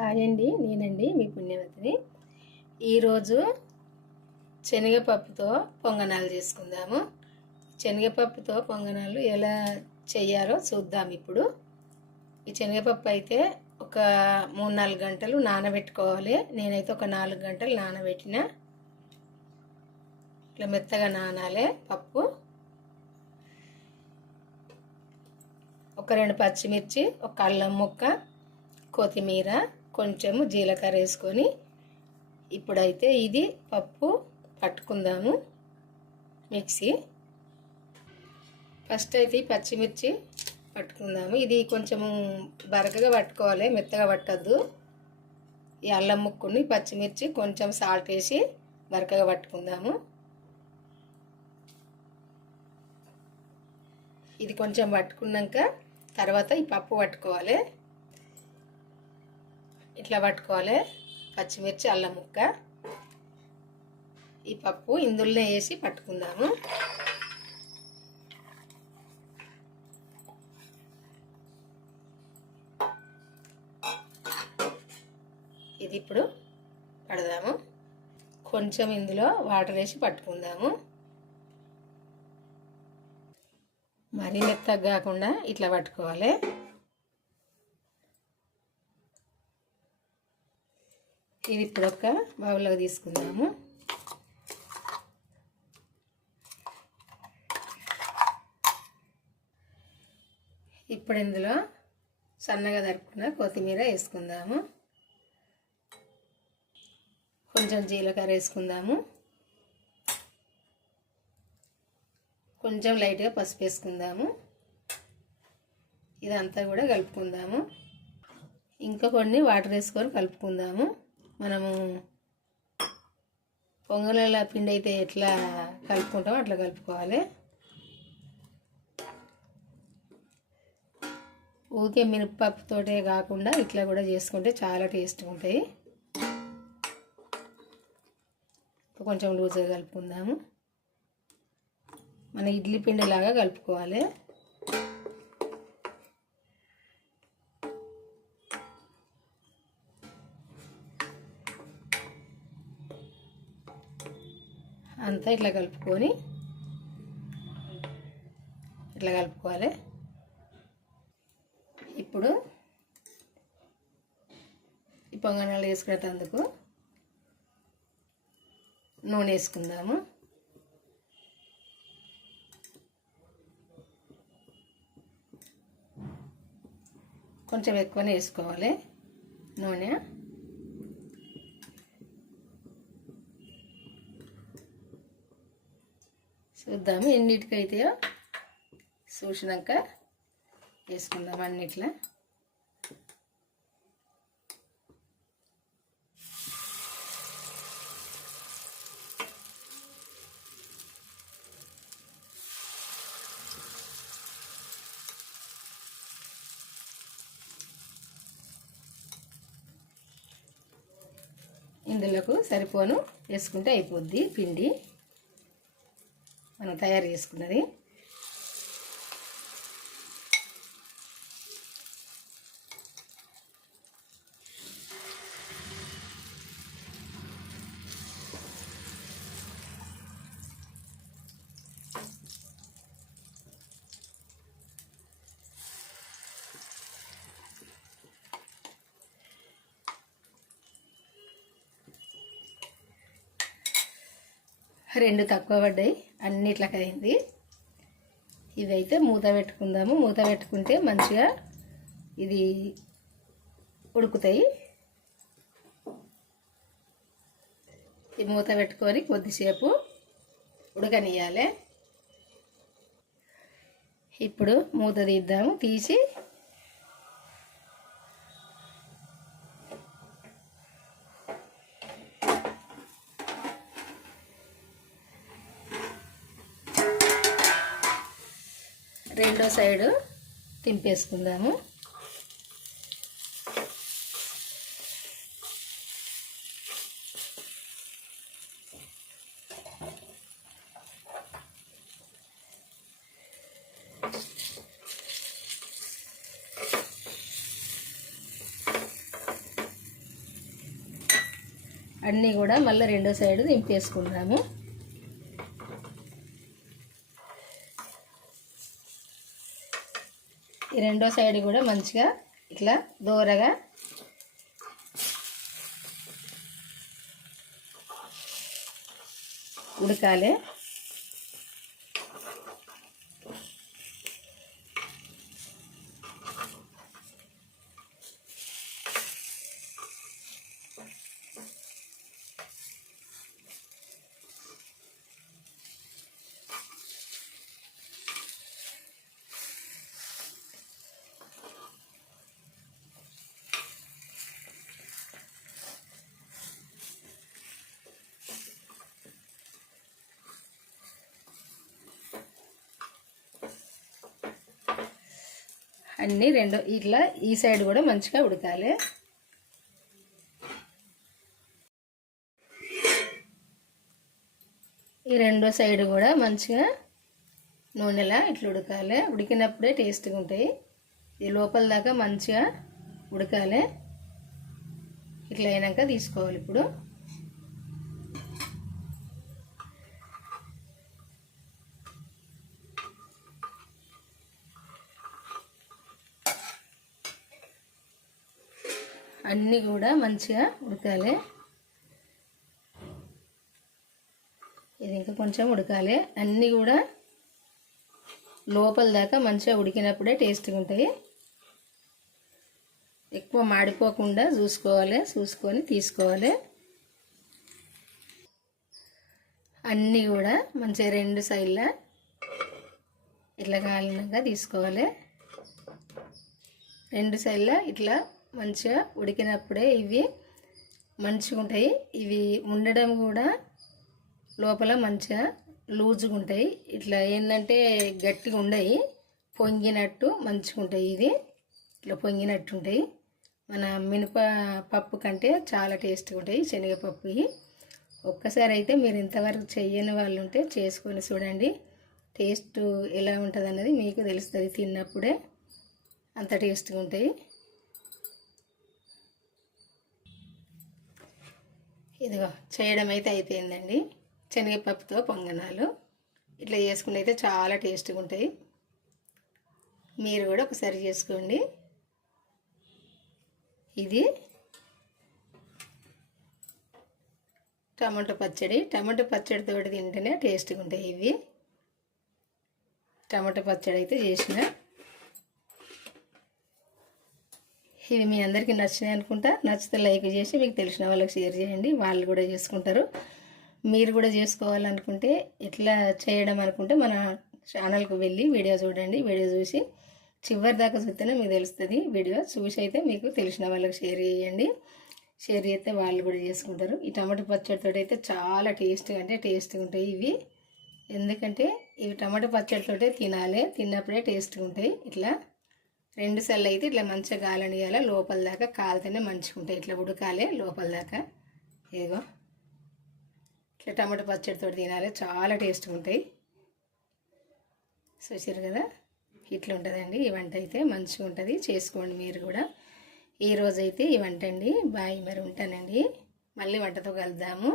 Hi అండి, నేనండి మీ పుణ్యవతిని. ఈరోజు శనగపప్పుతో పొంగనాలు చేసుకుందాము. శనగపప్పుతో పొంగనాలు ఎలా చేయాలో చూద్దాం. ఇప్పుడు ఈ శనగపప్పు అయితే ఒక 3-4 గంటలు నానబెట్టుకోవాలి. నేనైతే ఒక 4 గంటలు నానబెట్టిన. ఇట్లా మెత్తగా నానాలి పప్పు. ఒక 2 పచ్చిమిర్చి, ఒక అల్లం ముక్క, కొత్తిమీర, కొంచెము జీలకర్ర వేసుకొని ఇప్పుడైతే ఇది పప్పు పట్టుకుందాము మిక్సీ. ఫస్ట్ అయితే ఈ పచ్చిమిర్చి పట్టుకుందాము. ఇది కొంచెము బరకగా పట్టుకోవాలి, మెత్తగా పట్టద్దు. ఈ అల్లం ముక్కుని పచ్చిమిర్చి కొంచెం సాల్ట్ వేసి బరకగా పట్టుకుందాము. ఇది కొంచెం పట్టుకున్నాక తర్వాత ఈ పప్పు పట్టుకోవాలి. ఇట్లా పట్టుకోవాలి. పచ్చిమిర్చి, అల్లం ముక్క, ఈ పప్పు ఇందులోనే వేసి పట్టుకుందాము. ఇది ఇప్పుడు పడదాము. కొంచెం ఇందులో వాటర్ వేసి పట్టుకుందాము. మరీ మెత్తగా కాకుండా ఇట్లా పట్టుకోవాలి. ఇది ఇప్పుడు ఒక బౌల్లోకి తీసుకుందాము. ఇప్పుడు ఇందులో సన్నగా తరుక్కున్న కొత్తిమీర వేసుకుందాము. కొంచెం జీలకర్ర వేసుకుందాము. కొంచెం లైట్గా పసుపు వేసుకుందాము. ఇదంతా కూడా కలుపుకుందాము. ఇంకా కొన్ని వాటర్ వేసుకొని కలుపుకుందాము. మనము పొంగనాల పిండి అయితే ఎట్లా కలుపుకుంటామో అట్లా కలుపుకోవాలి. ఊరికే మినపప్పుతోటే కాకుండా ఇట్లా కూడా చేసుకుంటే చాలా టేస్ట్గా ఉంటాయి. కొంచెం లూజ్గా కలుపుకుందాము. మన ఇడ్లీ పిండి లాగా కలుపుకోవాలి. అంతా ఇట్లా కలుపుకొని ఇట్లా కలుపుకోవాలి. ఇప్పుడు ఈ పొంగనాలు వేసుకునేందుకు నూనె వేసుకుందాము. కొంచెం ఎక్కువనే వేసుకోవాలి నూనె. చూద్దాము ఎన్నిటికైతే చూసినాక వేసుకుందాం అన్నిట్లా. ఇందులోకి సరిపోను వేసుకుంటే అయిపోద్ది పిండి మనం తయారు చేసుకున్నది. రెండు తక్కువ పడ్డాయి, అన్నిట్లకి అయింది. ఇవైతే మూత పెట్టుకుందాము. మూత పెట్టుకుంటే మంచిగా ఇది ఉడుకుతాయి. ఈ మూత పెట్టుకొని కొద్దిసేపు ఉడకనియాలి. ఇప్పుడు మూత తీద్దాము. తీసి రెండో సైడు తింపేసుకుందాము. అన్నీ కూడా మళ్ళీ రెండో సైడ్ దింపేసుకుందాము. ఈ రెండో సైడ్ కూడా మంచిగా ఇట్లా దూరగా ఉడకాలి. అన్నీ రెండు ఇట్లా ఈ సైడ్ కూడా మంచిగా ఉడకాలి. ఈ రెండో సైడ్ కూడా మంచిగా నూనెలా ఇట్లా ఉడకాలి. ఉడికినప్పుడే టేస్ట్గా ఉంటాయి. ఈ లోపల దాకా మంచిగా ఉడకాలి. ఇట్లా అయినాక తీసుకోవాలి. ఇప్పుడు అన్నీ కూడా మంచిగా ఉడకాలి. ఇది ఇంకా కొంచెం ఉడకాలి. అన్నీ కూడా లోపల దాకా మంచిగా ఉడికినప్పుడే టేస్ట్గా ఉంటాయి. ఎక్కువ మాడిపోకుండా చూసుకొని తీసుకోవాలి. అన్నీ కూడా మంచిగా రెండు సైడ్ల ఇట్లా కాలినాక తీసుకోవాలి. రెండు సైడ్ల ఇట్లా మంచిగా ఉడికినప్పుడే ఇవి మంచిగా ఉంటాయి. ఇవి ఉండడం కూడా లోపల మంచిగా లూజుగా ఉంటాయి. ఇట్లా ఏంటంటే గట్టిగా ఉండయి, పొంగినట్టు మంచిగా ఉంటాయి. ఇది ఇట్లా పొంగినట్టు ఉంటాయి. మన మినప పప్పు కంటే చాలా టేస్ట్గా ఉంటాయి శనగపప్పు. ఒక్కసారి అయితే మీరు ఇంతవరకు చెయ్యని వాళ్ళు ఉంటే చేసుకొని చూడండి. టేస్ట్ ఎలా ఉంటుంది అన్నది మీకు తెలుస్తుంది. తిన్నప్పుడే అంత టేస్ట్గా ఉంటాయి. ఇదిగో చేయడం అయితే అయిపోయిందండి. శనగపప్పుతో పొంగనాలు ఇట్లా చేసుకుంటే అయితే చాలా టేస్ట్గా ఉంటాయి. మీరు కూడా ఒకసారి చేసుకోండి. ఇది టమాటో పచ్చడితో తింటేనే టేస్ట్గా ఉంటాయి. ఇవి టమాటో పచ్చడి అయితే చేసిన. ఇవి మీ అందరికీ నచ్చినాయి అనుకుంటా. నచ్చితే లైక్ చేసి మీకు తెలిసిన వాళ్ళకి షేర్ చేయండి. వాళ్ళు కూడా చేసుకుంటారు. మీరు కూడా చేసుకోవాలనుకుంటే ఎట్లా చేయడం అనుకుంటే మన ఛానల్కి వెళ్ళి వీడియో చూడండి. వీడియో చూసి చివరి దాకా చూస్తేనే మీకు తెలుస్తుంది. వీడియో చూసి అయితే మీకు తెలిసిన వాళ్ళకి షేర్ చేయండి. షేర్ చేస్తే వాళ్ళు కూడా చేసుకుంటారు. ఈ టమాటో పచ్చడితో అయితే చాలా టేస్ట్గా ఉంటాయి ఇవి. ఎందుకంటే ఇవి టమాటో పచ్చడితో తినాలి. తిన్నప్పుడే టేస్ట్గా ఉంటాయి. ఇట్లా రెండు సార్లు అయితే ఇట్లా మంచిగా గాలనియాలి. లోపల దాకా కాలితేనే మంచిగా ఉంటాయి. ఇట్లా ఉడకాలి లోపల దాకా. ఇదిగో ఇట్లా టమాటో పచ్చడితో తినాలి. చాలా టేస్ట్గా ఉంటాయి. చూసారు కదా, ఇట్లా ఉంటుందండి ఈ వంట అయితే. మంచిగా ఉంటుంది. చేసుకోండి మీరు కూడా. ఈరోజైతే ఈ వంట అండి. బాయ్, మరి ఉంటానండి. మళ్ళీ వంటతో కలుద్దాము.